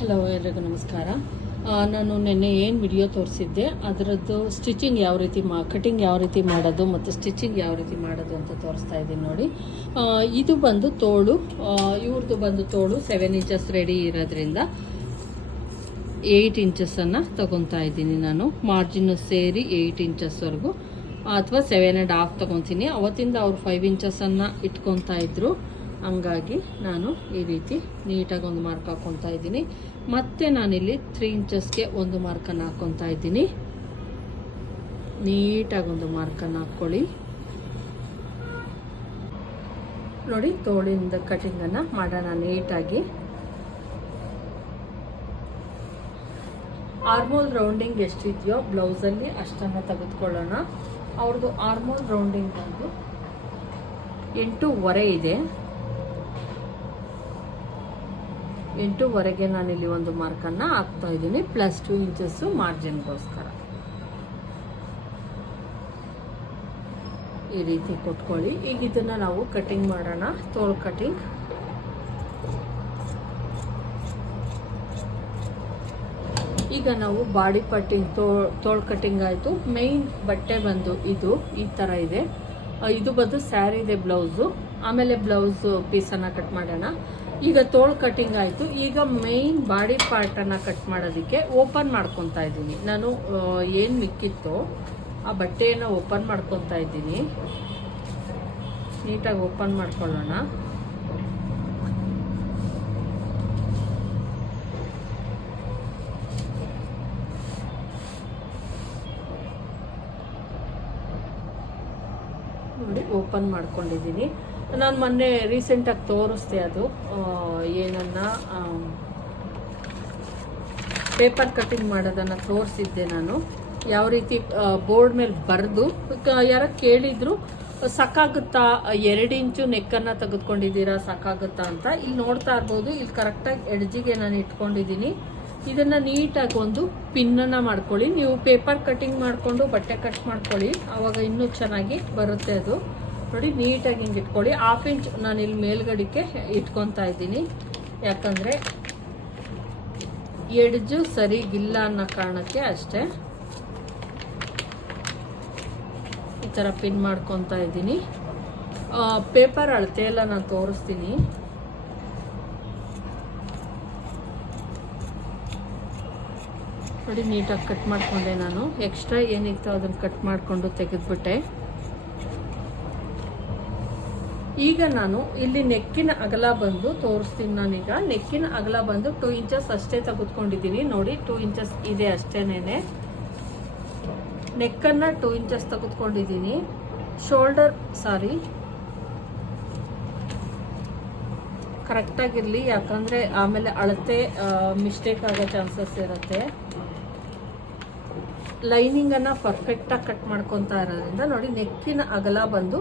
Hello ಎಲ್ರಿಗೂ ನಮಸ್ಕಾರ. ನಾನು ನಿನ್ನೆ ಏನು ವಿಡಿಯೋ ತೋರಿಸಿದ್ದೆ, ಅದರದ್ದು ಸ್ಟಿಚಿಂಗ್ ಯಾವ ರೀತಿ ಮಾ ಕಟಿಂಗ್ ಯಾವ ರೀತಿ ಮಾಡೋದು ಮತ್ತು ಸ್ಟಿಚಿಂಗ್ ಯಾವ ರೀತಿ ಮಾಡೋದು ಅಂತ ತೋರಿಸ್ತಾ ಇದ್ದೀನಿ ನೋಡಿ. ಇದು ಬಂದು ತೋಳು ಇವ್ರದ್ದು ಬಂದು ತೋಳು ಸೆವೆನ್ ಇಂಚಸ್ ರೆಡಿ ಇರೋದ್ರಿಂದ ಏಯ್ಟ್ ಇಂಚಸ್ಸನ್ನು ತಗೊತಾ ಇದ್ದೀನಿ ನಾನು. ಮಾರ್ಜಿನ್ ಸೇರಿ ಏಯ್ಟ್ ಇಂಚಸ್ವರೆಗೂ ಅಥವಾ ಸೆವೆನ್ ಆ್ಯಂಡ್ ಹಾಫ್ ತೊಗೊತೀನಿ. ಅವತ್ತಿಂದ ಅವ್ರು ಫೈವ್ ಇಂಚಸ್ಸನ್ನು ಇಟ್ಕೊತಾ ಇದ್ರು. ಹಂಗಾಗಿ ನಾನು ಈ ರೀತಿ ನೀಟಾಗಿ ಒಂದು ಮಾರ್ಕ್ ಹಾಕ್ಕೊತಾ ಇದ್ದೀನಿ. ಮತ್ತೆ ನಾನಿಲ್ಲಿ ತ್ರೀ ಇಂಚಸ್ಗೆ ಒಂದು ಮಾರ್ಕನ್ನು ಹಾಕ್ಕೊತಾ ಇದ್ದೀನಿ. ನೀಟಾಗಿ ಒಂದು ಮಾರ್ಕನ್ನು ಹಾಕ್ಕೊಳ್ಳಿ ನೋಡಿ, ತೋಳಿಂದ ಕಟಿಂಗನ್ನು ಮಾಡೋಣ ನೀಟಾಗಿ. ಆರ್ಮೋಲ್ ರೌಂಡಿಂಗ್ ಎಷ್ಟಿದೆಯೋ ಬ್ಲೌಸಲ್ಲಿ ಅಷ್ಟನ್ನು ತೆಗೆದುಕೊಳ್ಳೋಣ. ಅವ್ರದ್ದು ಆರ್ಮೋಲ್ ರೌಂಡಿಂಗ್ ಬಂದು ಎಂಟೂವರೆ ಇದೆ. ಎಂಟೂವರೆಗೆ ಇಲ್ಲಿ ಒಂದು ಮಾರ್ಕನ್ನು ಹಾಕ್ತಾ ಇದ್ದೀನಿ ಪ್ಲಸ್ ಟೂ ಇಂಚಸ್ಸು ಮಾರ್ಜಿನ್ಗೋಸ್ಕರ ಈ ರೀತಿ ಕೊಟ್ಕೊಳ್ಳಿ. ಈಗ ಇದನ್ನು ನಾವು ಕಟಿಂಗ್ ಮಾಡೋಣ. ತೋಲ್ ಕಟಿಂಗ್ ಈಗ ನಾವು ಬಾಡಿ ಪಟ್ಟಿಂಗ್ ತೋ ತೋಳ್ ಕಟ್ಟಿಂಗ್ ಆಯಿತು. ಮೈನ್ ಬಟ್ಟೆ ಬಂದು ಇದು, ಈ ಥರ ಇದೆ. ಇದು ಬಂದು ಸ್ಯಾರಿ ಇದೆ ಬ್ಲೌಸು ಆಮೇಲೆ ಬ್ಲೌಸ್ ಪೀಸನ್ನು ಕಟ್ ಮಾಡೋಣ. ಈಗ ತೋಳ್ ಕಟಿಂಗ್ ಆಯಿತು. ಈಗ ಮೈನ್ ಬಾಡಿ ಪಾರ್ಟನ್ನು ಕಟ್ ಮಾಡೋದಕ್ಕೆ ಓಪನ್ ಮಾಡ್ಕೊತಾ ಇದ್ದೀನಿ. ನಾನು ಏನು ಮಿಕ್ಕಿತ್ತು ಆ ಬಟ್ಟೆಯನ್ನು ಓಪನ್ ಮಾಡ್ಕೊತಾ ಇದ್ದೀನಿ. ನೀಟಾಗಿ ಓಪನ್ ಮಾಡ್ಕೊಳ್ಳೋಣ. ನೋಡಿ ಓಪನ್ ಮಾಡ್ಕೊಂಡಿದ್ದೀನಿ. ನಾನು ಮೊನ್ನೆ ರೀಸೆಂಟಾಗಿ ತೋರಿಸ್ದೆ ಅದು. ಏನನ್ನ ಪೇಪರ್ ಕಟಿಂಗ್ ಮಾಡೋದನ್ನು ತೋರಿಸಿದ್ದೆ ನಾನು. ಯಾವ ರೀತಿ ಬೋರ್ಡ್ ಮೇಲೆ ಬರೆದು ಯಾರ ಕೇಳಿದ್ರು, ಸಾಕಾಗುತ್ತಾ, ಎರಡು ಇಂಚು ನೆಕ್ಕನ್ನು ತೆಗೆದುಕೊಂಡಿದ್ದೀರಾ, ಸಾಕಾಗುತ್ತಾ ಅಂತ. ಇಲ್ಲಿ ನೋಡ್ತಾ ಇರ್ಬೋದು, ಇಲ್ಲಿ ಕರೆಕ್ಟಾಗಿ ಎಡ್ಜಿಗೆ ನಾನು ಇಟ್ಕೊಂಡಿದ್ದೀನಿ. ಇದನ್ನ ನೀಟಾಗಿ ಒಂದು ಪಿನ್ನನ್ನು ಮಾಡ್ಕೊಳ್ಳಿ. ನೀವು ಪೇಪರ್ ಕಟಿಂಗ್ ಮಾಡಿಕೊಂಡು ಬಟ್ಟೆ ಕಟ್ ಮಾಡ್ಕೊಳ್ಳಿ. ಆವಾಗ ಇನ್ನೂ ಚೆನ್ನಾಗಿ ಬರುತ್ತೆ ಅದು. ನೋಡಿ, ನೀಟಾಗಿ ಹಿಂಗೆ ಇಟ್ಕೊಳ್ಳಿ. ಹಾಫ್ ಇಂಚ್ ನಾನು ಇಲ್ಲಿ ಮೇಲ್ಗಡೆಗೆ ಇಟ್ಕೊತಾ ಇದ್ದೀನಿ. ಯಾಕಂದರೆ ಎಡ್ಜು ಸರಿಗಿಲ್ಲ ಅನ್ನೋ ಕಾರಣಕ್ಕೆ ಅಷ್ಟೇ. ಈ ಥರ ಪಿನ್ ಮಾಡ್ಕೊತಾ ಇದ್ದೀನಿ. ಪೇಪರ್ ಅಳತೆ ಎಲ್ಲ ನಾನು ತೋರಿಸ್ತೀನಿ. ನೋಡಿ, ನೀಟಾಗಿ ಕಟ್ ಮಾಡಿಕೊಂಡೆ ನಾನು. ಎಕ್ಸ್ಟ್ರಾ ಏನಿತ್ತು ಅದನ್ನು ಕಟ್ ಮಾಡಿಕೊಂಡು ತೆಗೆದ್ಬಿಟ್ಟೆ. ಈಗ ನಾನು ಇಲ್ಲಿ ನೆಕ್ಕಿನ ಅಗಲ ಬಂದು ತೋರಿಸ್ತೀನಿ ನಾನೀಗ. ನೆಕ್ಕಿನ ಅಗಲ ಬಂದು ಟೂ ಇಂಚಸ್ ಅಷ್ಟೇ ತೆಗೆದುಕೊಂಡಿದ್ದೀನಿ. ನೋಡಿ ಟೂ ಇಂಚಸ್ ಇದೆ ಅಷ್ಟೇನೆ ನೆಕ್ಕನ್ನು ಟೂ ಇಂಚಸ್ ತೆಗೆದುಕೊಂಡಿದ್ದೀನಿ. ಶೋಲ್ಡರ್ ಸಾರಿ ಕರೆಕ್ಟಾಗಿರಲಿ ಯಾಕಂದರೆ ಆಮೇಲೆ ಅಳತೆ ಮಿಸ್ಟೇಕ್ ಆಗೋ ಚಾನ್ಸಸ್ ಇರುತ್ತೆ. ಲೈನಿಂಗನ್ನು ಪರ್ಫೆಕ್ಟಾಗಿ ಕಟ್ ಮಾಡ್ಕೊತಾ ಇರೋದ್ರಿಂದ ನೋಡಿ, ನೆಕ್ಕಿನ ಅಗಲ ಬಂದು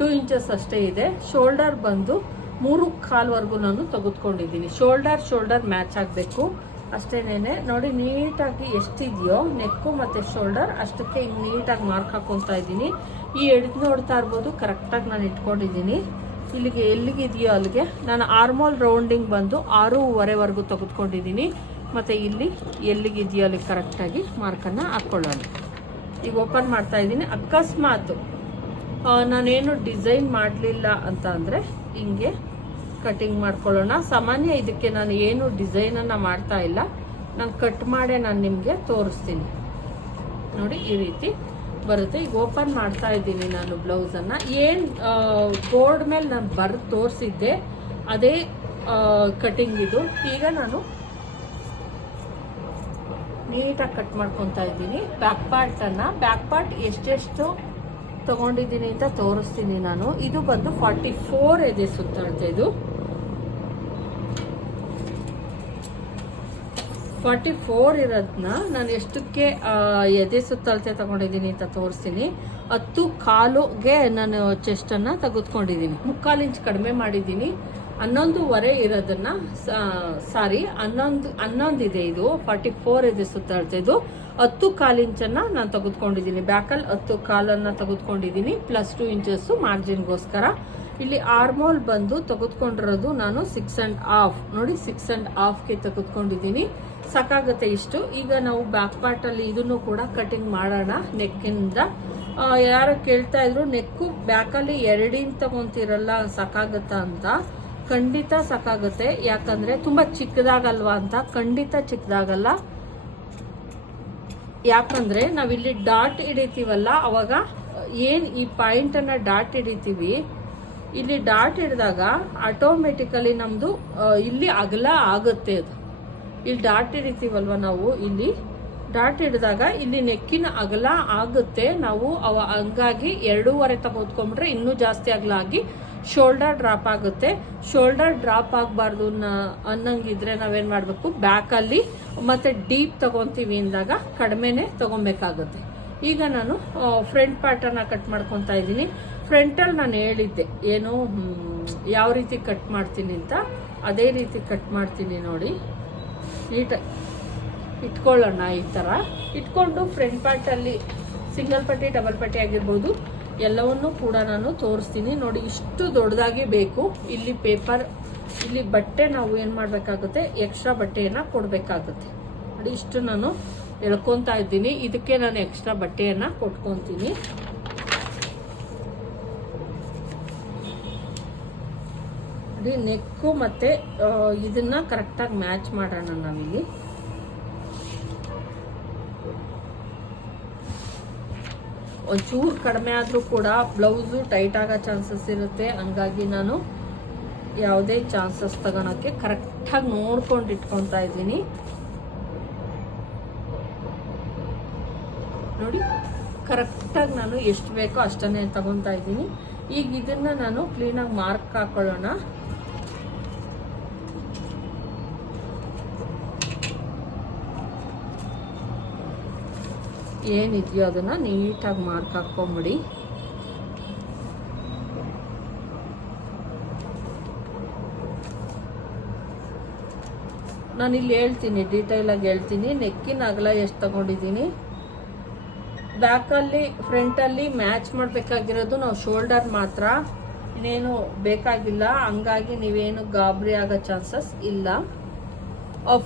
ಟೂ ಇಂಚಸ್ ಅಷ್ಟೇ ಇದೆ. ಶೋಲ್ಡರ್ ಬಂದು ಮೂರು ಕಾಲ್ವರೆಗೂ ನಾನು ತೆಗೆದುಕೊಂಡಿದ್ದೀನಿ. ಶೋಲ್ಡರ್ ಶೋಲ್ಡರ್ ಮ್ಯಾಚ್ ಆಗಬೇಕು. ಅಷ್ಟೇನೆ ನೋಡಿ, ನೀಟಾಗಿ ಎಷ್ಟಿದೆಯೋ ನೆಕ್ಕು ಮತ್ತು ಶೋಲ್ಡರ್ ಅಷ್ಟಕ್ಕೆ ಹಿಂಗೆ ನೀಟಾಗಿ ಮಾರ್ಕ್ ಹಾಕೊತಾ ಇದ್ದೀನಿ. ಈ ಎಡ್ದು ನೋಡ್ತಾ ಇರ್ಬೋದು. ಕರೆಕ್ಟಾಗಿ ನಾನು ಇಟ್ಕೊಂಡಿದ್ದೀನಿ. ಇಲ್ಲಿಗೆ ಎಲ್ಲಿಗಿದೆಯೋ ಅಲ್ಲಿಗೆ. ನಾನು ಆರ್ಮೋಲ್ ರೌಂಡಿಂಗ್ ಬಂದು ಆರೂವರೆವರೆಗೂ ತೆಗೆದುಕೊಂಡಿದ್ದೀನಿ. ಮತ್ತು ಇಲ್ಲಿ ಎಲ್ಲಿಗಿದೆಯೋ ಅಲ್ಲಿಗೆ ಕರೆಕ್ಟಾಗಿ ಮಾರ್ಕನ್ನು ಹಾಕ್ಕೊಳ್ಳೋಣ ಈಗ ಓಪನ್ ಮಾಡ್ತಾ ಇದ್ದೀನಿ. ಅಕಸ್ಮಾತ್ ನಾನೇನು ಡಿಸೈನ್ ಮಾಡಲಿಲ್ಲ ಅಂತ ಅಂದರೆ ಹಿಂಗೆ ಕಟಿಂಗ್ ಮಾಡ್ಕೊಳ್ಳೋಣ. ಸಾಮಾನ್ಯ ಇದಕ್ಕೆ ನಾನು ಏನು ಡಿಸೈನನ್ನು ಮಾಡ್ತಾ ಇಲ್ಲ. ನಾನು ಕಟ್ ಮಾಡೇ ನಾನು ನಿಮಗೆ ತೋರಿಸ್ತೀನಿ. ನೋಡಿ, ಈ ರೀತಿ ಬರುತ್ತೆ. ಈಗ ಓಪನ್ ಮಾಡ್ತಾ ಇದ್ದೀನಿ ನಾನು ಬ್ಲೌಸನ್ನು ಏನು ಬೋರ್ಡ್ ಮೇಲೆ ನಾನು ಬರೆದು ತೋರಿಸಿದ್ದೆ, ಅದೇ ಕಟಿಂಗ್ ಇದು. ಈಗ ನಾನು ನೀಟಾಗಿ ಕಟ್ ಮಾಡ್ಕೊತಾ ಇದ್ದೀನಿ. ಬ್ಯಾಕ್ ಪಾರ್ಟನ್ನು ಬ್ಯಾಕ್ ಪಾರ್ಟ್ ಎಷ್ಟೆಷ್ಟು ತಗೊಂಡಿದ್ದೀನಿ ಅಂತ ತೋರಿಸ್ತೀನಿ ನಾನು. ಇದು ಬಂದು ಫಾರ್ಟಿ ಫೋರ್ ಇದೆ ಸುತ್ತಾಡ್ತಾ ಇದು. ಫಾರ್ಟಿ ಫೋರ್ ಇರೋದನ್ನ ನಾನು ಎಷ್ಟಕ್ಕೆ ಎದೆ ಸುತ್ತಳತೆ ತಗೊಂಡಿದ್ದೀನಿ ಅಂತ ತೋರಿಸ್ತೀನಿ. ಹತ್ತು ಕಾಲುಗೆ ನಾನು ಚೆಸ್ಟನ್ನು ತೆಗೆದುಕೊಂಡಿದ್ದೀನಿ. ಮುಕ್ಕಾಲು ಇಂಚ್ ಕಡಿಮೆ ಮಾಡಿದ್ದೀನಿ. ಹನ್ನೊಂದುವರೆ ಇರೋದನ್ನ ಸಾರಿ ಹನ್ನೊಂದು ಹನ್ನೊಂದು ಇದೆ ಇದು. ಫಾರ್ಟಿ ಫೋರ್ ಇದೆ ಸುತ್ತಾಡ್ತಾ ಇದು. ಹತ್ತು ಕಾಲು ಇಂಚನ್ನು ನಾನು ತೆಗೆದುಕೊಂಡಿದ್ದೀನಿ. ಬ್ಯಾಕಲ್ಲಿ ಹತ್ತು ಕಾಲನ್ನು ತೆಗೆದುಕೊಂಡಿದ್ದೀನಿ ಪ್ಲಸ್ ಟು ಇಂಚಸ್ಸು ಮಾರ್ಜಿನ್ಗೋಸ್ಕರ ಇಲ್ಲಿ ಆರ್ಮೋಲ್ ಬಂದು ತೆಗೆದುಕೊಂಡಿರೋದು ನಾನು ಸಿಕ್ಸ್ ಆ್ಯಂಡ್ ಹಾಫ್ ನೋಡಿ ಸಿಕ್ಸ್ ಆ್ಯಂಡ್ ಹಾಫ್ಗೆ ತೆಗೆದುಕೊಂಡಿದ್ದೀನಿ. ಸಾಕಾಗುತ್ತೆ ಇಷ್ಟು. ಈಗ ನಾವು ಬ್ಯಾಕ್ ಪಾರ್ಟಲ್ಲಿ ಇದನ್ನು ಕೂಡ ಕಟಿಂಗ್ ಮಾಡೋಣ ನೆಕ್ಕಿಂದ ಯಾರು ಕೇಳ್ತಾ ಇದ್ರು ನೆಕ್ಕು ಬ್ಯಾಕಲ್ಲಿ ಎರಡಿನ ತಗೊಂತಿರಲ್ಲ, ಸಾಕಾಗತ್ತಾ ಅಂತ. ಖಂಡಿತ ಸಾಕಾಗುತ್ತೆ. ಯಾಕಂದ್ರೆ ತುಂಬಾ ಚಿಕ್ಕದಾಗಲ್ವಾ ಅಂತ. ಖಂಡಿತ ಚಿಕ್ಕದಾಗಲ್ಲ. ಯಾಕಂದ್ರೆ ನಾವಿಲ್ಲಿ ಡಾಟ್ ಹಿಡಿತೀವಲ್ಲ, ಅವಾಗ ಏನು ಈ ಪಾಯಿಂಟ್ ಅನ್ನ ಡಾಟ್ ಹಿಡಿತೀವಿ, ಇಲ್ಲಿ ಡಾಟ್ ಹಿಡಿದಾಗ ಆಟೋಮೆಟಿಕಲಿ ನಮ್ದು ಇಲ್ಲಿ ಅಗಲ ಆಗುತ್ತೆ ಅದು. ಇಲ್ಲಿ ಡಾಟ್ ಹಿಡಿತೀವಲ್ವ ನಾವು, ಇಲ್ಲಿ ಡಾಟ್ ಹಿಡಿದಾಗ ಇಲ್ಲಿ ನೆಕ್ಕಿನ ಅಗಲ ಆಗುತ್ತೆ. ನಾವು ಅವ ಹಂಗಾಗಿ ಎರಡೂವರೆ ತಗೋದ್ಕೊಂಡ್ರೆ ಇನ್ನೂ ಜಾಸ್ತಿ ಅಗಲ ಆಗಿ ಶೋಲ್ಡರ್ ಡ್ರಾಪ್ ಆಗುತ್ತೆ. ಶೋಲ್ಡರ್ ಡ್ರಾಪ್ ಆಗಬಾರ್ದು ಅನ್ನಂಗಿದ್ರೆ ನಾವೇನು ಮಾಡಬೇಕು? ಬ್ಯಾಕಲ್ಲಿ ಮತ್ತೆ ಡೀಪ್ ತಗೊಂತೀವಿ ಅಂದಾಗ ಕಡಿಮೆನೆ ತಗೊಬೇಕಾಗುತ್ತೆ. ಈಗ ನಾನು ಫ್ರಂಟ್ ಪಾರ್ಟನ್ನು ಕಟ್ ಮಾಡ್ಕೊತಾ ಇದ್ದೀನಿ. ಫ್ರಂಟಲ್ಲಿ ನಾನು ಹೇಳಿದ್ದೆ, ಏನು ಯಾವ ರೀತಿ ಕಟ್ ಮಾಡ್ತೀನಿ ಅಂತ. ಅದೇ ರೀತಿ ಕಟ್ ಮಾಡ್ತೀನಿ ನೋಡಿ. ನೀಟಾಗಿ ಇಟ್ಕೊಳ್ಳೋಣ ಈ ಥರ. ಇಟ್ಕೊಂಡು ಫ್ರಂಟ್ ಪಾರ್ಟಲ್ಲಿ ಸಿಂಗಲ್ ಪಟ್ಟಿ, ಡಬಲ್ ಪಟ್ಟಿ ಆಗಿರ್ಬೋದು. ಎಲ್ಲವನ್ನೂ ಕೂಡ ನಾನು ತೋರಿಸ್ತೀನಿ. ನೋಡಿ, ಇಷ್ಟು ದೊಡ್ಡದಾಗಿ ಬೇಕು. ಇಲ್ಲಿ ಪೇಪರ್ ಇಲ್ಲಿ ಬಟ್ಟೆ ನಾವು ಏನು ಮಾಡಬೇಕಾಗುತ್ತೆ? ಎಕ್ಸ್ಟ್ರಾ ಬಟ್ಟೆಯನ್ನು ಕೊಡಬೇಕಾಗುತ್ತೆ. ನೋಡಿ, ಇಷ್ಟು ನಾನು ಎಳ್ಕೊತಾ ಇದ್ದೀನಿ. ಇದಕ್ಕೆ ನಾನು ಎಕ್ಸ್ಟ್ರಾ ಬಟ್ಟೆಯನ್ನು ಕೊಟ್ಕೊತೀನಿ. ನೆಕ್ಕು ಮತ್ತು ಇದನ್ನ ಕರೆಕ್ಟಾಗಿ ಮ್ಯಾಚ್ ಮಾಡೋಣ ನಾವಿಲ್ಲಿ. ಒಂಚೂರು ಕಡಿಮೆ ಆದರೂ ಕೂಡ ಬ್ಲೌಸು ಟೈಟ್ ಆಗೋ ಚಾನ್ಸಸ್ ಇರುತ್ತೆ. ಹಂಗಾಗಿ ನಾನು ಯಾವುದೇ ಚಾನ್ಸಸ್ ತಗೊಳಕ್ಕೆ ಕರೆಕ್ಟಾಗಿ ನೋಡ್ಕೊಂಡು ಇಟ್ಕೊತಾ ಇದ್ದೀನಿ. ನೋಡಿ ಕರೆಕ್ಟಾಗಿ ನಾನು ಎಷ್ಟು ಬೇಕೋ ಅಷ್ಟನ್ನೇ ತಗೊತಾ ಇದ್ದೀನಿ. ಈಗ ಇದನ್ನು ನಾನು ಕ್ಲೀನಾಗಿ ಮಾರ್ಕ್ ಹಾಕೊಳ್ಳೋಣ. ಏನಿದೆಯೋ ಅದನ್ನು ನೀಟಾಗಿ ಮಾರ್ಕ್ ಹಾಕ್ಕೊಂಬಿಡಿ. ಇಲ್ಲಿ ಹೇಳ್ತೀನಿ ಡೀಟೇಲ್ ಆಗಿ ಹೇಳ್ತೀನಿ. ನೆಕ್ಕಿನ ಅಗಲ ಎಷ್ಟು ತಗೊಂಡಿದ್ದೀನಿ? ಬ್ಯಾಕಲ್ಲಿ, ಫ್ರಂಟಲ್ಲಿ ಮ್ಯಾಚ್ ಮಾಡಬೇಕಾಗಿರೋದು ನಾವು ಶೋಲ್ಡರ್ ಮಾತ್ರ. ಇನ್ನೇನು ಬೇಕಾಗಿಲ್ಲ. ಹಂಗಾಗಿ ನೀವೇನು ಗಾಬರಿ ಆಗೋ ಚಾನ್ಸಸ್ ಇಲ್ಲ.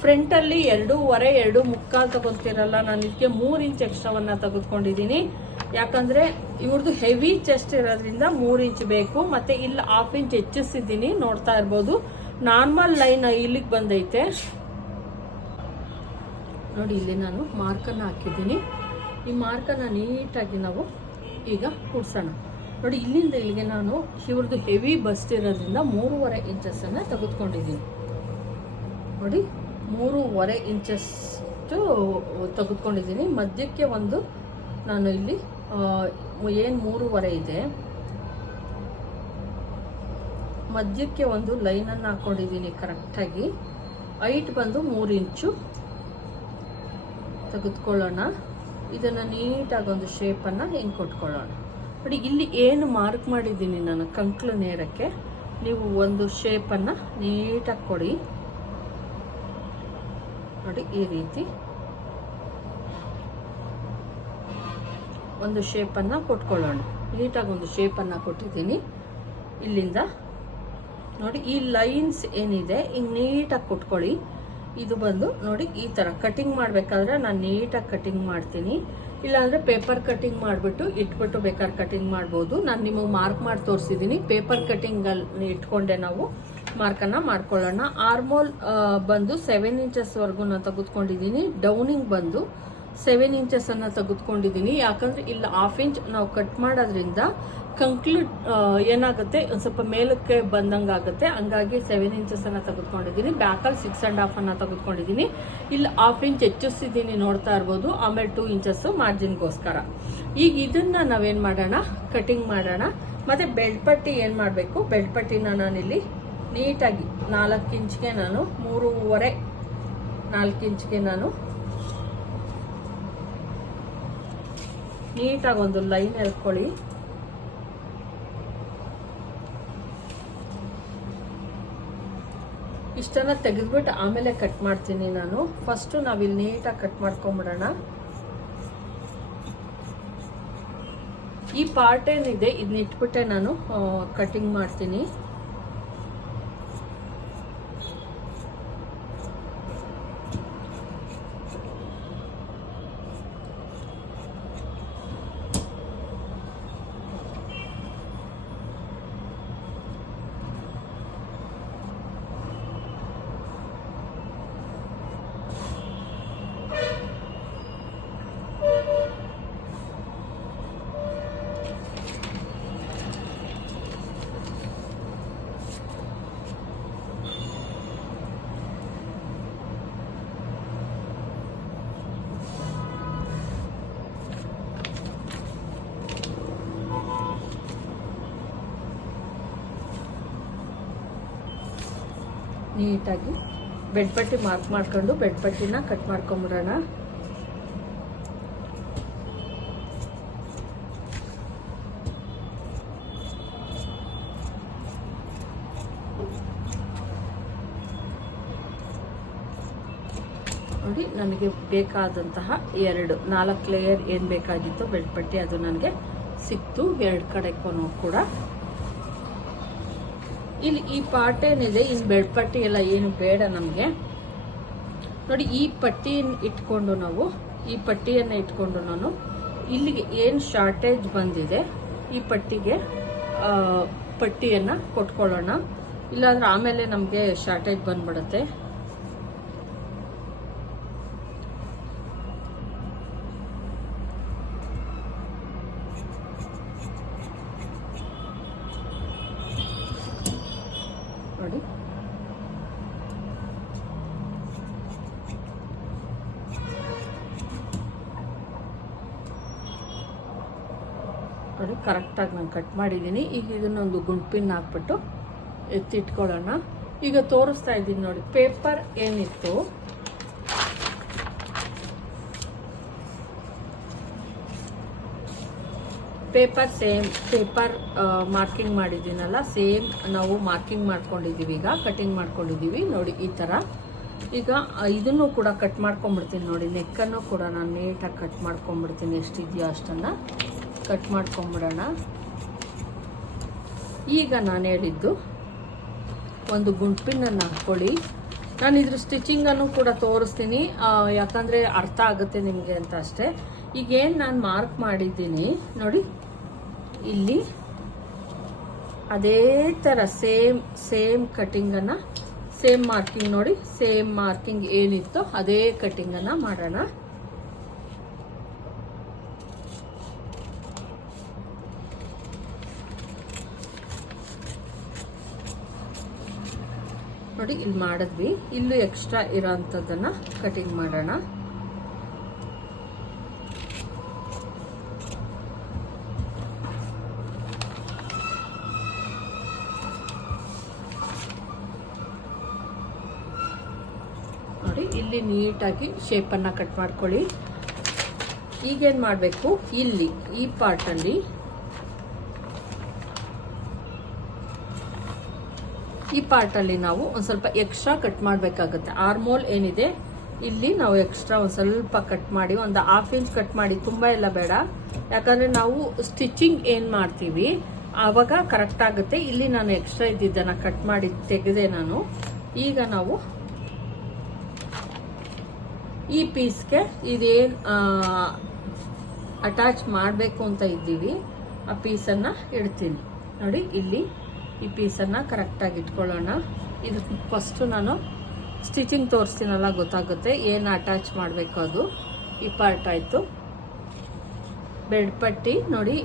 ಫ್ರಂಟಲ್ಲಿ ಎರಡೂವರೆ ಎರಡು ಮುಕ್ಕಾಲು ತಗೊತಿರಲ್ಲ, ನಾನು ಇದಕ್ಕೆ ಮೂರು ಇಂಚ್ ಎಕ್ಸ್ಟ್ರಾವನ್ನು ತೆಗೆದುಕೊಂಡಿದ್ದೀನಿ ಯಾಕಂದ್ರೆ ಇವ್ರದ್ದು ಹೆವಿ ಚೆಸ್ಟ್ ಇರೋದ್ರಿಂದ ಮೂರು ಇಂಚ್ ಬೇಕು, ಮತ್ತೆ ಇಲ್ಲಿ ಹಾಫ್ ಇಂಚ್ ಹೆಚ್ಚಿಸಿದ್ದೀನಿ ನೋಡ್ತಾ ಇರ್ಬೋದು. ನಾರ್ಮಲ್ ಲೈನ್ ಇಲ್ಲಿಗೆ ಬಂದೈತೆ. ನೋಡಿ, ಇಲ್ಲಿ ನಾನು ಮಾರ್ಕನ್ನು ಹಾಕಿದ್ದೀನಿ. ಈ ಮಾರ್ಕನ್ನು ನೀಟಾಗಿ ನಾವು ಈಗ ಕೂಡ್ಸೋಣ. ನೋಡಿ, ಇಲ್ಲಿಂದ ಇಲ್ಲಿಗೆ ನಾನು ಇವ್ರದ್ದು ಹೆವಿ ಬಸ್ಟ್ ಇರೋದ್ರಿಂದ ಮೂರುವರೆ ಇಂಚಸ್ಸನ್ನು ತೆಗೆದುಕೊಂಡಿದ್ದೀನಿ ನೋಡಿ ಮೂರುವರೆ ಇಂಚಸ್ಟು ತೆಗೆದುಕೊಂಡಿದ್ದೀನಿ. ಮಧ್ಯಕ್ಕೆ ಒಂದು ನಾನು ಇಲ್ಲಿ ಏನು ಮೂರುವರೆ ಇದೆ. ಮಧ್ಯಕ್ಕೆ ಒಂದು ಲೈನನ್ನು ಹಾಕ್ಕೊಂಡಿದ್ದೀನಿ ಕರೆಕ್ಟಾಗಿ. ಹೈಟ್ ಬಂದು ಮೂರು ಇಂಚು. ತೆಗೆದುಕೊಳ್ಳೋಣ. ಇದನ್ನು ನೀಟಾಗಿ ಒಂದು ಶೇಪನ್ನು ಹೆಂಗೆ ಕೊಟ್ಕೊಳ್ಳೋಣ. ನೋಡಿ, ಇಲ್ಲಿ ಏನು ಮಾರ್ಕ್ ಮಾಡಿದ್ದೀನಿ ನಾನು ಕಂಕ್ಲು ನೇರಕ್ಕೆ? ನೀವು ಒಂದು ಶೇಪನ್ನು ನೀಟಾಗಿ ಕೊಡಿ. ನೋಡಿ ಈ ರೀತಿ. ಒಂದು ಶೇಪನ್ನು ಕೊಟ್ಕೊಳ್ಳೋಣ. ನೀಟಾಗಿ ಒಂದು ಶೇಪನ್ನು ಕೊಟ್ಟಿದ್ದೀನಿ. ಇಲ್ಲಿಂದ ನೋಡಿ ಈ ಲೈನ್ಸ್ ಏನಿದೆ ಈಗ ನೀಟಾಗಿ ಕೊಟ್ಕೊಳ್ಳಿ. ಇದು ಬಂದು ನೋಡಿ ಈ ಥರ ಕಟಿಂಗ್ ಮಾಡಬೇಕಾದ್ರೆ ನಾನು ನೀಟಾಗಿ ಕಟಿಂಗ್ ಮಾಡ್ತೀನಿ. ಇಲ್ಲಾಂದರೆ ಪೇಪರ್ ಕಟಿಂಗ್ ಮಾಡಿಬಿಟ್ಟು ಇಟ್ಬಿಟ್ಟು ಬೇಕಾದ್ರೆ ಕಟಿಂಗ್ ಮಾಡ್ಬೋದು. ನಾನು ನಿಮಗೆ ಮಾರ್ಕ್ ಮಾಡಿ ತೋರಿಸಿದ್ದೀನಿ. ಪೇಪರ್ ಕಟಿಂಗಲ್ಲಿ ಇಟ್ಕೊಂಡೆ ನಾವು. ಮಾರ್ಕನ್ನು ಮಾಡ್ಕೊಳ್ಳೋಣ. ಆರ್ಮೋಲ್ ಬಂದು ಸೆವೆನ್ ಇಂಚಸ್ವರೆಗೂ ನಾನು ತೆಗೆದುಕೊಂಡಿದ್ದೀನಿ ಡೌನಿಂಗ್ ಬಂದು ಸೆವೆನ್ ಇಂಚಸನ್ನು ತೆಗೆದುಕೊಂಡಿದ್ದೀನಿ ಯಾಕಂದರೆ ಇಲ್ಲಿ ಹಾಫ್ ಇಂಚ್ ನಾವು ಕಟ್ ಮಾಡೋದ್ರಿಂದ ಕಂಕ್ಲೂಡ್ ಏನಾಗುತ್ತೆ? ಒಂದು ಸ್ವಲ್ಪ ಮೇಲಕ್ಕೆ ಬಂದಂಗೆ ಆಗುತ್ತೆ. ಹಂಗಾಗಿ ಸೆವೆನ್ ಇಂಚಸನ್ನು ತೆಗೆದುಕೊಂಡಿದ್ದೀನಿ ಬ್ಯಾಕಲ್ಲಿ ಸಿಕ್ಸ್ ಆ್ಯಂಡ್ ಹಾಫನ್ನು ತೆಗೆದುಕೊಂಡಿದ್ದೀನಿ ಇಲ್ಲಿ ಹಾಫ್ ಇಂಚ್ ಹೆಚ್ಚಿಸಿದ್ದೀನಿ ನೋಡ್ತಾ ಇರ್ಬೋದು. ಆಮೇಲೆ ಟೂ ಇಂಚಸ್ಸು ಮಾರ್ಜಿನ್ಗೋಸ್ಕರ ಈಗ ಇದನ್ನು ನಾವೇನು ಮಾಡೋಣ? ಕಟಿಂಗ್ ಮಾಡೋಣ. ಮತ್ತು ಬೆಲ್ಟ್ ಪಟ್ಟಿ ಏನು ಮಾಡಬೇಕು? ಬೆಲ್ಟ್ ಪಟ್ಟಿನ ನಾನಿಲ್ಲಿ ನೀಟಾಗಿ ನಾಲ್ಕು ಇಂಚ್ಗೆ ನಾನು ಮೂರುವರೆ, ನಾಲ್ಕು ಇಂಚ್ಗೆ ನಾನು ನೀಟಾಗಿ ಒಂದು ಲೈನ್ ಎಳ್ಕೊಳ್ಳಿ. ಇಷ್ಟನ್ನ ತೆಗೆದ್ಬಿಟ್ಟು ಆಮೇಲೆ ಕಟ್ ಮಾಡ್ತೀನಿ ನಾನು. ಫಸ್ಟು ನಾವಿಲ್ಲಿ ನೀಟಾಗಿ ಕಟ್ ಮಾಡ್ಕೊಂಬಿಡೋಣ. ಈ ಪಾರ್ಟ್ ಏನಿದೆ ಇದನ್ನ ಇಟ್ಬಿಟ್ಟೆ ನಾನು ಕಟಿಂಗ್ ಮಾಡ್ತೀನಿ. ನೀಟಾಗಿ ಬೆಡ್ ಪಟ್ಟಿ ಮಾರ್ಕ್ ಮಾಡ್ಕೊಂಡು ಬೆಡ್ ಪಟ್ಟಿನ ಕಟ್ ಮಾಡ್ಕೊಂಬಿಡೋಣ. ನೋಡಿ, ನನಗೆ ಬೇಕಾದಂತಹ ಎರಡು, ನಾಲ್ಕು ಲೇಯರ್ ಏನು ಬೇಕಾಗಿತ್ತು ಬೆಡ್ ಪಟ್ಟಿ ಅದು ನನಗೆ ಸಿಕ್ತು. ಎರಡು ಕಡೆ ಕೂಡ ಇಲ್ಲಿ ಈ ಪಾರ್ಟ್ ಏನಿದೆ ಇನ್ನು ಬೆಡ್ ಪಟ್ಟಿ ಎಲ್ಲ ಏನು ಬೇಡ ನಮಗೆ. ನೋಡಿ, ಈ ಪಟ್ಟಿಯನ್ನು ಇಟ್ಕೊಂಡು ನಾವು, ಈ ಪಟ್ಟಿಯನ್ನು ಇಟ್ಕೊಂಡು ನಾನು ಇಲ್ಲಿಗೆ ಏನು ಶಾರ್ಟೇಜ್ ಬಂದಿದೆ, ಈ ಪಟ್ಟಿಗೆ ಪಟ್ಟಿಯನ್ನು ಕೊಟ್ಕೊಳ್ಳೋಣ. ಇಲ್ಲಾಂದ್ರೆ ಆಮೇಲೆ ನಮಗೆ ಶಾರ್ಟೇಜ್ ಬಂದ್ಬಿಡುತ್ತೆ ನೋಡಿ ನೋಡಿ ಕರೆಕ್ಟಾಗಿ ನಾನು ಕಟ್ ಮಾಡಿದ್ದೀನಿ ಈಗ ಇದನ್ನೊಂದು ಗುಂಪಿನ ಹಾಕ್ಬಿಟ್ಟು ಎತ್ತಿಟ್ಕೊಳ್ಳೋಣ. ಈಗ ತೋರಿಸ್ತಾ ಇದ್ದೀನಿ ನೋಡಿ ಪೇಪರ್ ಏನಿತ್ತು? ಪೇಪರ್ ಸೇಮ್ ಪೇಪರ್ ಮಾರ್ಕಿಂಗ್ ಮಾಡಿದ್ದೀನಲ್ಲ ಸೇಮ್ ನಾವು ಮಾರ್ಕಿಂಗ್ ಮಾಡ್ಕೊಂಡಿದ್ದೀವಿ ಈಗ ಕಟಿಂಗ್ ಮಾಡ್ಕೊಂಡಿದ್ದೀವಿ. ನೋಡಿ, ಈ ಥರ ಈಗ ಇದನ್ನು ಕೂಡ ಕಟ್ ಮಾಡ್ಕೊಂಡ್ಬಿಡ್ತೀನಿ ನೋಡಿ ನೆಕ್ಕನ್ನು ಕೂಡ ನಾನು ನೀಟಾಗಿ ಕಟ್ ಮಾಡ್ಕೊಂಡ್ಬಿಡ್ತೀನಿ, ಎಷ್ಟಿದೆಯೋ ಅಷ್ಟನ್ನು. ಕಟ್ ಮಾಡ್ಕೊಂಬಿಡೋಣ. ಈಗ ನಾನು ಹೇಳಿದ್ದು ಒಂದು ಗುಂಪಿನನ್ನು ಹಾಕ್ಕೊಳ್ಳಿ. ನಾನು ಇದ್ರ ಸ್ಟಿಚಿಂಗನ್ನು ಕೂಡ ತೋರಿಸ್ತೀನಿ. ಯಾಕಂದರೆ ಅರ್ಥ ಆಗುತ್ತೆ ನಿಮಗೆ ಅಂತ ಅಷ್ಟೇ. ಈಗೇನು ನಾನು ಮಾರ್ಕ್ ಮಾಡಿದ್ದೀನಿ ನೋಡಿ. ಇಲ್ಲಿ ಅದೇ ಥರ ಸೇಮ್ ಸೇಮ್ ಕಟ್ಟಿಂಗನ್ನು ಸೇಮ್ ಮಾರ್ಕಿಂಗ್ ನೋಡಿ, ಸೇಮ್ ಮಾರ್ಕಿಂಗ್ ಏನಿತ್ತೋ ಅದೇ ಕಟ್ಟಿಂಗನ್ನು ಮಾಡೋಣ. ನೋಡಿ, ಇಲ್ಲಿ ಮಾಡಿದ್ವಿ. ಇಲ್ಲೂ ಎಕ್ಸ್ಟ್ರಾ ಇರೋ ಅಂಥದ್ದನ್ನು ಕಟಿಂಗ್ ಮಾಡೋಣ. ನೋಡಿ, ಇಲ್ಲಿ ನೀಟಾಗಿ ಶೇಪನ್ನು ಕಟ್ ಮಾಡ್ಕೊಳ್ಳಿ. ಈಗೇನು ಮಾಡಬೇಕು? ಇಲ್ಲಿ, ಈ ಪಾರ್ಟಲ್ಲಿ ಈ ಪಾರ್ಟಲ್ಲಿ ನಾವು ಒಂದು ಸ್ವಲ್ಪ ಎಕ್ಸ್ಟ್ರಾ ಕಟ್ ಮಾಡಬೇಕಾಗುತ್ತೆ. ಆರ್ಮೋಲ್ ಏನಿದೆ, ಇಲ್ಲಿ ನಾವು ಎಕ್ಸ್ಟ್ರಾ ಒಂದು ಸ್ವಲ್ಪ ಕಟ್ ಮಾಡಿ, ಒಂದು ಹಾಫ್ ಇಂಚ್ ಕಟ್ ಮಾಡಿ, ತುಂಬ ಎಲ್ಲ ಬೇಡ. ಯಾಕಂದರೆ ನಾವು ಸ್ಟಿಚಿಂಗ್ ಏನು ಮಾಡ್ತೀವಿ, ಆವಾಗ ಕರೆಕ್ಟ್ ಆಗುತ್ತೆ. ಇಲ್ಲಿ ನಾನು ಎಕ್ಸ್ಟ್ರಾ ಇದ್ದಿದ್ದನ್ನು ಕಟ್ ಮಾಡಿ ತೆಗೆದೆ ನಾನು. ಈಗ ನಾವು ಈ ಪೀಸ್ಗೆ ಇದೇನು ಅಟ್ಯಾಚ್ ಮಾಡಬೇಕು ಅಂತ ಇದ್ದೀವಿ. ಆ ಪೀಸನ್ನು ಇಡ್ತೀನಿ. ನೋಡಿ, ಇಲ್ಲಿ ಈ ಪೀಸನ್ನು ಕರೆಕ್ಟಾಗಿ ಇಟ್ಕೊಳ್ಳೋಣ. ಇದು ಫಸ್ಟು ನಾನು ಸ್ಟಿಚಿಂಗ್ ತೋರಿಸ್ತೀನಲ್ಲ, ಗೊತ್ತಾಗುತ್ತೆ ಏನು ಅಟ್ಯಾಚ್ ಮಾಡಬೇಕು ಅದು. ಈ ಪಾರ್ಟ್ ಆಯಿತು. ಬೆಡ್ ಪಟ್ಟಿ ನೋಡಿ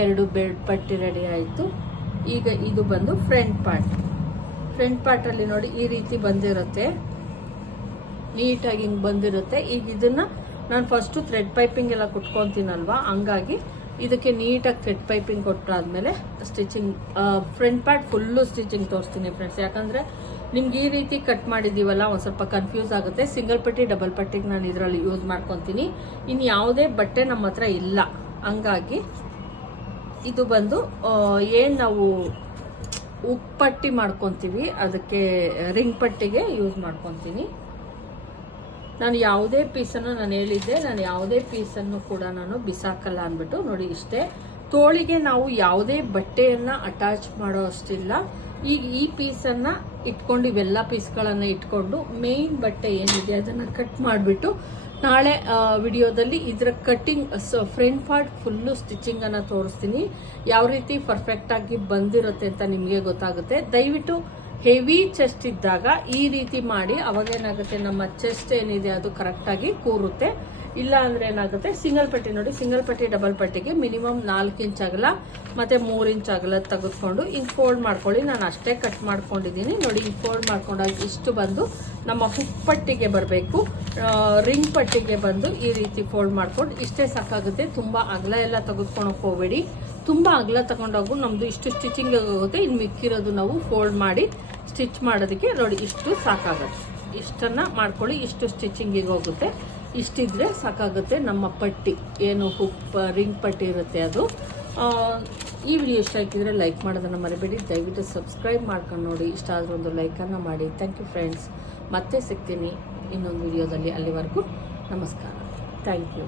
ಎರಡು ಬೆಡ್ ಪಟ್ಟಿ ರೆಡಿ ಆಯಿತು. ಈಗ ಇದು ಬಂದು ಫ್ರಂಟ್ ಪಾರ್ಟ್ ಫ್ರಂಟ್ ಪಾರ್ಟಲ್ಲಿ ನೋಡಿ ಈ ರೀತಿ ಬಂದಿರುತ್ತೆ. ನೀಟಾಗಿ ಹಿಂಗೆ ಬಂದಿರುತ್ತೆ. ಈಗ ಇದನ್ನು ನಾನು ಫಸ್ಟು ಥ್ರೆಡ್ ಪೈಪಿಂಗ್ ಎಲ್ಲ ಕುಟ್ಕೊತೀನಲ್ವಾ, ಹಂಗಾಗಿ ಇದಕ್ಕೆ ನೀಟಾಗಿ thread piping ಕೊಟ್ಟಾದ್ಮೇಲೆ stitching front part full stitching ತೋರಿಸ್ತೀನಿ ಫ್ರೆಂಡ್ಸ್ ಯಾಕಂದರೆ ನಿಮ್ಗೆ ಈ ರೀತಿ ಕಟ್ ಮಾಡಿದ್ದೀವಲ್ಲ, ಒಂದು ಸ್ವಲ್ಪ ಕನ್ಫ್ಯೂಸ್ ಆಗುತ್ತೆ. ಸಿಂಗಲ್ ಪಟ್ಟಿ ಡಬಲ್ ಪಟ್ಟಿಗೆ ನಾನು ಇದರಲ್ಲಿ ಯೂಸ್ ಮಾಡ್ಕೊತೀನಿ. ಇನ್ನು ಯಾವುದೇ ಬಟ್ಟೆ ನಮ್ಮ ಹತ್ರ ಇಲ್ಲ. ಹಂಗಾಗಿ ಇದು ಬಂದು ಏನು ನಾವು ಉಪ್ಪಟ್ಟಿ ಮಾಡ್ಕೊತೀವಿ, ಅದಕ್ಕೆ ರಿಂಗ್ ಪಟ್ಟಿಗೆ ಯೂಸ್ ಮಾಡ್ಕೊತೀನಿ. ನಾನು ಯಾವುದೇ ಪೀಸನ್ನು ನಾನು ಹೇಳಿದ್ದೆ, ನಾನು ಯಾವುದೇ ಪೀಸನ್ನು ಕೂಡ ನಾನು ಬಿಸಾಕಲ್ಲ ಅಂದ್ಬಿಟ್ಟು, ನೋಡಿ ಇಷ್ಟೇ. ತೋಳಿಗೆ ನಾವು ಯಾವುದೇ ಬಟ್ಟೆಯನ್ನು ಅಟ್ಯಾಚ್ ಮಾಡೋ ಅಷ್ಟಿಲ್ಲ. ಈಗ ಈ ಪೀಸನ್ನು ಇಟ್ಕೊಂಡು, ಇವೆಲ್ಲ ಪೀಸ್ಗಳನ್ನು ಇಟ್ಕೊಂಡು ಮೇನ್ ಬಟ್ಟೆ ಏನಿದೆ ಅದನ್ನು ಕಟ್ ಮಾಡಿಬಿಟ್ಟು, ನಾಳೆ ವಿಡಿಯೋದಲ್ಲಿ ಇದರ ಕಟ್ಟಿಂಗ್ ಫ್ರಂಟ್ ಪಾರ್ಟ್ ಫುಲ್ಲು ಸ್ಟಿಚಿಂಗನ್ನು ತೋರಿಸ್ತೀನಿ. ಯಾವ ರೀತಿ ಪರ್ಫೆಕ್ಟಾಗಿ ಬಂದಿರುತ್ತೆ ಅಂತ ನಿಮಗೆ ಗೊತ್ತಾಗುತ್ತೆ. ದಯವಿಟ್ಟು ಹೆವಿ ಚೆಸ್ಟ್ ಇದ್ದಾಗ ಈ ರೀತಿ ಮಾಡಿ ಅವಾಗೇನಾಗುತ್ತೆ ನಮ್ಮ ಚೆಸ್ಟ್ ಏನಿದೆ ಅದು ಕರೆಕ್ಟಾಗಿ ಕೂರುತ್ತೆ. ಇಲ್ಲ ಅಂದ್ರೆ ಏನಾಗುತ್ತೆ? ಸಿಂಗಲ್ ಪಟ್ಟಿ ನೋಡಿ ಸಿಂಗಲ್ ಪಟ್ಟಿ ಡಬಲ್ ಪಟ್ಟಿಗೆ ಮಿನಿಮಮ್ ನಾಲ್ಕು ಇಂಚ್ ಅಗಲ ಮತ್ತೆ ಮೂರು ಇಂಚ್ ಅಗಲ ತೆಗೆದುಕೊಂಡು ಹಿಂಗೆ ಫೋಲ್ಡ್ ಮಾಡ್ಕೊಳ್ಳಿ. ನಾನು ಅಷ್ಟೇ ಕಟ್ ಮಾಡ್ಕೊಂಡಿದ್ದೀನಿ. ನೋಡಿ ಹಿಂಗೆ ಫೋಲ್ಡ್ ಮಾಡ್ಕೊಂಡಾಗ ಇಷ್ಟು ಬಂದು ನಮ್ಮ ಹುಕ್ ಪಟ್ಟಿಗೆ ಬರಬೇಕು. ರಿಂಗ್ ಪಟ್ಟಿಗೆ ಬಂದು ಈ ರೀತಿ ಫೋಲ್ಡ್ ಮಾಡ್ಕೊಂಡು ಇಷ್ಟೇ ಸಾಕಾಗುತ್ತೆ. ತುಂಬ ಅಗಲ ಎಲ್ಲ ತೆಗೆದುಕೊಳಕ್ಕೆ ಹೋಗಬೇಡಿ. ತುಂಬ ಅಗಲ ತಗೊಂಡೋಗು ನಮ್ಮದು ಇಷ್ಟು ಸ್ಟಿಚಿಂಗ್ ಆಗುತ್ತೆ. ಇನ್ನು ಮಿಕ್ಕಿರೋದು ನಾವು ಫೋಲ್ಡ್ ಮಾಡಿ ಸ್ಟಿಚ್ ಮಾಡೋದಕ್ಕೆ ನೋಡಿ, ಇಷ್ಟು ಸಾಕಾಗುತ್ತೆ. ಇಷ್ಟನ್ನು ಮಾಡ್ಕೊಳ್ಳಿ. ಇಷ್ಟು ಸ್ಟಿಚಿಂಗಿಗೆ ಹೋಗುತ್ತೆ. ಇಷ್ಟಿದ್ರೆ ಸಾಕಾಗುತ್ತೆ ನಮ್ಮ ಪಟ್ಟಿ. ಏನು ಹುಕ್ ರಿಂಗ್ ಪಟ್ಟಿ ಇರುತ್ತೆ ಅದು. ಈ ವಿಡಿಯೋ ಇಷ್ಟ ಆಗಿದ್ರೆ ಲೈಕ್ ಮಾಡೋದನ್ನು ಮರಿಬೇಡಿ. ದಯವಿಟ್ಟು ಸಬ್ಸ್ಕ್ರೈಬ್ ಮಾಡ್ಕೊಂಡು ನೋಡಿ. ಇಷ್ಟ ಆದರೂ ಒಂದು ಲೈಕನ್ನು ಮಾಡಿ. ಥ್ಯಾಂಕ್ ಯು ಫ್ರೆಂಡ್ಸ್ ಮತ್ತೆ ಸಿಗ್ತೀನಿ ಇನ್ನೊಂದು ವಿಡಿಯೋದಲ್ಲಿ ಅಲ್ಲಿವರೆಗೂ. ನಮಸ್ಕಾರ. Thank you